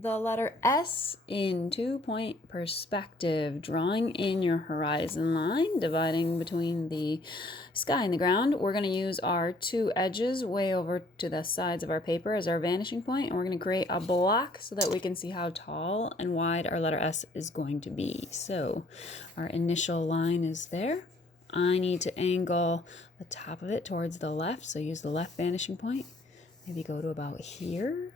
the letter S in 2-point perspective, drawing in your horizon line, dividing between the sky and the ground. We're going to use our two edges way over to the sides of our paper as our vanishing point, and we're going to create a block so that we can see how tall and wide our letter S is going to be. So our initial line is there. I need to angle the top of it towards the left, so use the left vanishing point. Maybe go to about here.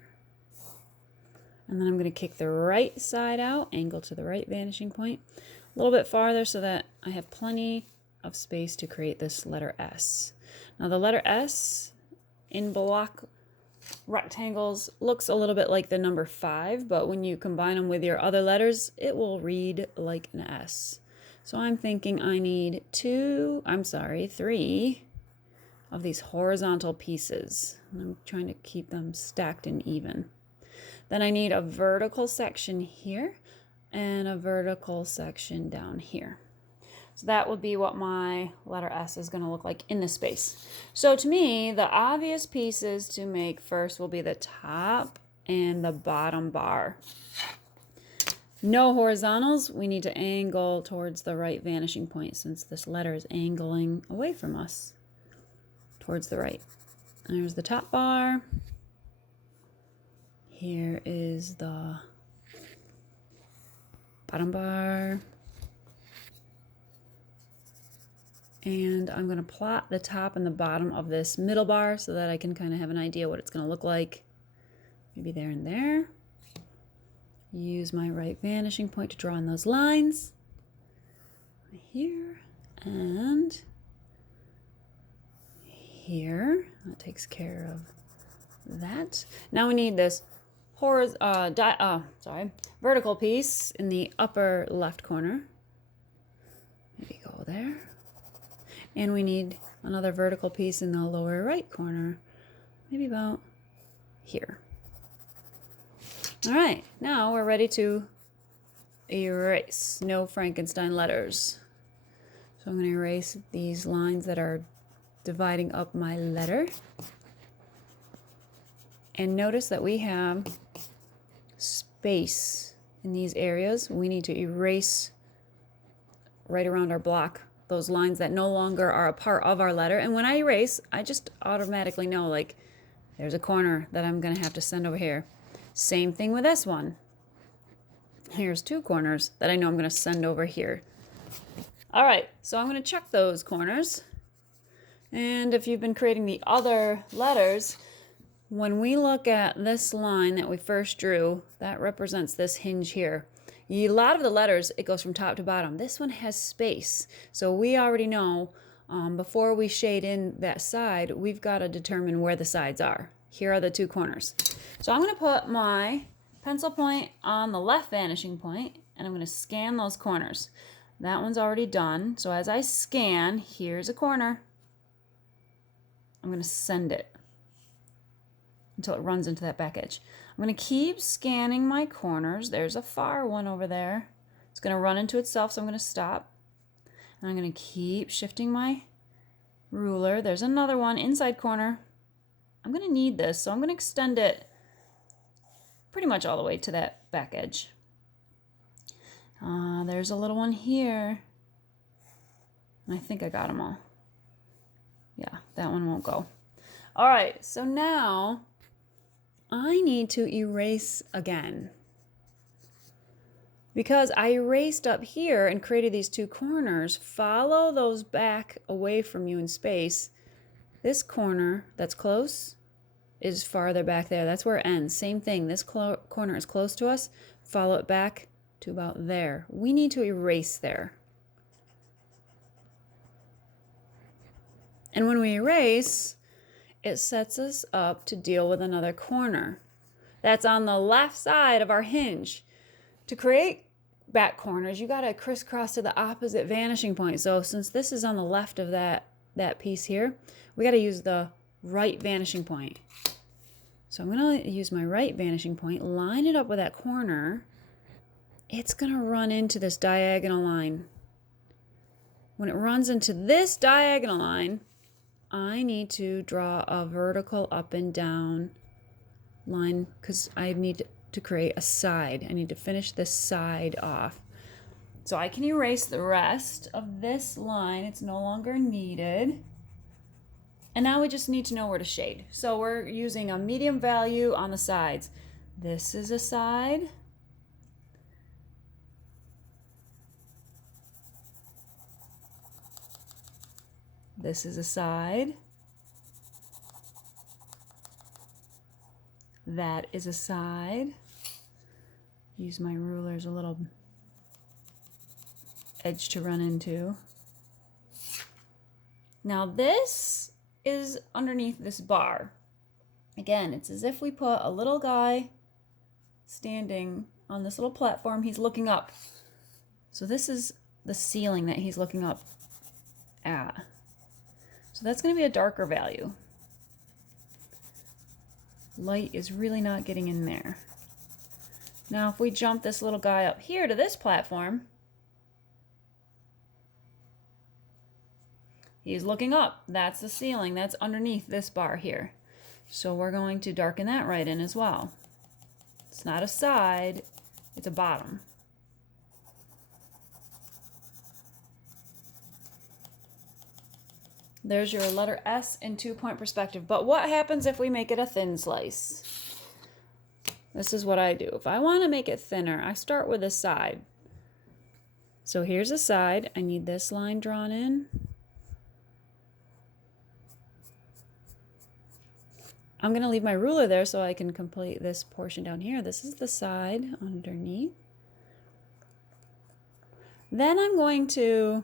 And then I'm going to kick the right side out, angle to the right vanishing point, a little bit farther so that I have plenty of space to create this letter S. Now the letter S in block rectangles looks a little bit like the number 5, but when you combine them with your other letters, it will read like an S. So I'm thinking I need 3 of these horizontal pieces. I'm trying to keep them stacked and even. Then I need a vertical section here and a vertical section down here. So that would be what my letter S is going to look like in this space. So to me, the obvious pieces to make first will be the top and the bottom bar. No horizontals. We need to angle towards the right vanishing point since this letter is angling away from us towards the right. And there's the top bar. Here is the bottom bar. And I'm going to plot the top and the bottom of this middle bar so that I can kind of have an idea what it's going to look like. Maybe there and there. Use my right vanishing point to draw in those lines. Here and here. That takes care of that. Now we need this vertical piece in the upper left corner. Maybe go there. And we need another vertical piece in the lower right corner. Maybe about here. All right, now we're ready to erase. No Frankenstein letters. So I'm going to erase these lines that are dividing up my letter. And notice that we have space in these areas. We need to erase right around our block those lines that no longer are a part of our letter. And when I erase, I just automatically know, like, there's a corner that I'm going to have to send over here. Same thing with this one. Here's 2 corners that I know I'm going to send over here. All right, so I'm going to check those corners. And if you've been creating the other letters, when we look at this line that we first drew, that represents this hinge here. A lot of the letters, it goes from top to bottom. This one has space. So we already know before we shade in that side, we've got to determine where the sides are. Here are the 2 corners. So I'm going to put my pencil point on the left vanishing point, and I'm going to scan those corners. That one's already done. So as I scan, here's a corner. I'm going to send it until it runs into that back edge. I'm going to keep scanning my corners. There's a far one over there. It's going to run into itself, so I'm going to stop. And I'm going to keep shifting my ruler. There's another one, inside corner. I'm going to need this, so I'm going to extend it pretty much all the way to that back edge. There's a little one here. And I think I got them all. Yeah, that one won't go. All right, so now I need to erase again. Because I erased up here and created these 2 corners, follow those back away from you in space. This corner that's close is farther back there. That's where it ends. Same thing. This corner is close to us. Follow it back to about there. We need to erase there. And when we erase, it sets us up to deal with another corner. That's on the left side of our hinge. To create back corners, you got to crisscross to the opposite vanishing point. So since this is on the left of that piece here, we got to use the right vanishing point. So I'm going to use my right vanishing point, line it up with that corner. It's going to run into this diagonal line. When it runs into this diagonal line, I need to draw a vertical up and down line because I need to create a side. I need to finish this side off. So I can erase the rest of this line. It's no longer needed. And now we just need to know where to shade. So we're using a medium value on the sides. This is a side. This is a side. That is a side. Use my ruler as a little edge to run into. Now this is underneath this bar. Again, it's as if we put a little guy standing on this little platform. He's looking up. So this is the ceiling that he's looking up at. So that's going to be a darker value. Light is really not getting in there. Now if we jump this little guy up here to this platform, he's looking up. That's the ceiling. That's underneath this bar here. So we're going to darken that right in as well. It's not a side, it's a bottom. There's your letter S in 2-point perspective. But what happens if we make it a thin slice? This is what I do. If I want to make it thinner, I start with a side. So here's a side. I need this line drawn in. I'm going to leave my ruler there so I can complete this portion down here. This is the side underneath. Then I'm going to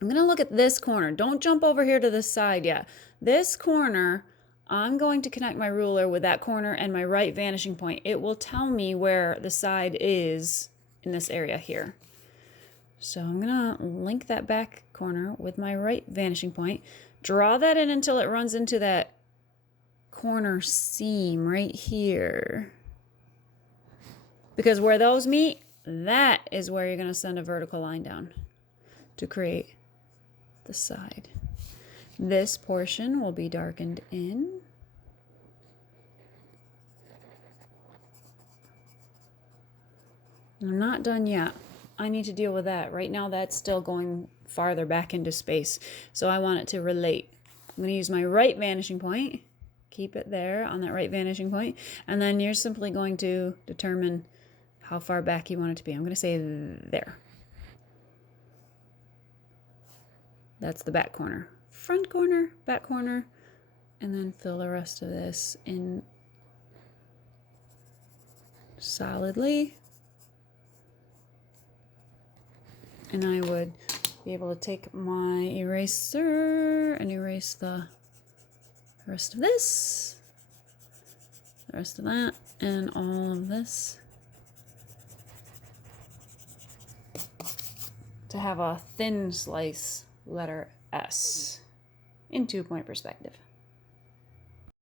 look at this corner. Don't jump over here to the side yet. This corner, I'm going to connect my ruler with that corner and my right vanishing point. It will tell me where the side is in this area here. So I'm going to link that back corner with my right vanishing point. Draw that in until it runs into that corner seam right here. Because where those meet, that is where you're going to send a vertical line down to create the side. This portion will be darkened in. I'm not done yet. I need to deal with that. Right now that's still going farther back into space. So I want it to relate. I'm going to use my right vanishing point. Keep it there on that right vanishing point. And then you're simply going to determine how far back you want it to be. I'm going to say there. That's the back corner. Front corner, back corner, and then fill the rest of this in solidly. And I would be able to take my eraser and erase the rest of this, the rest of that, and all of this to have a thin slice letter S in 2-point perspective.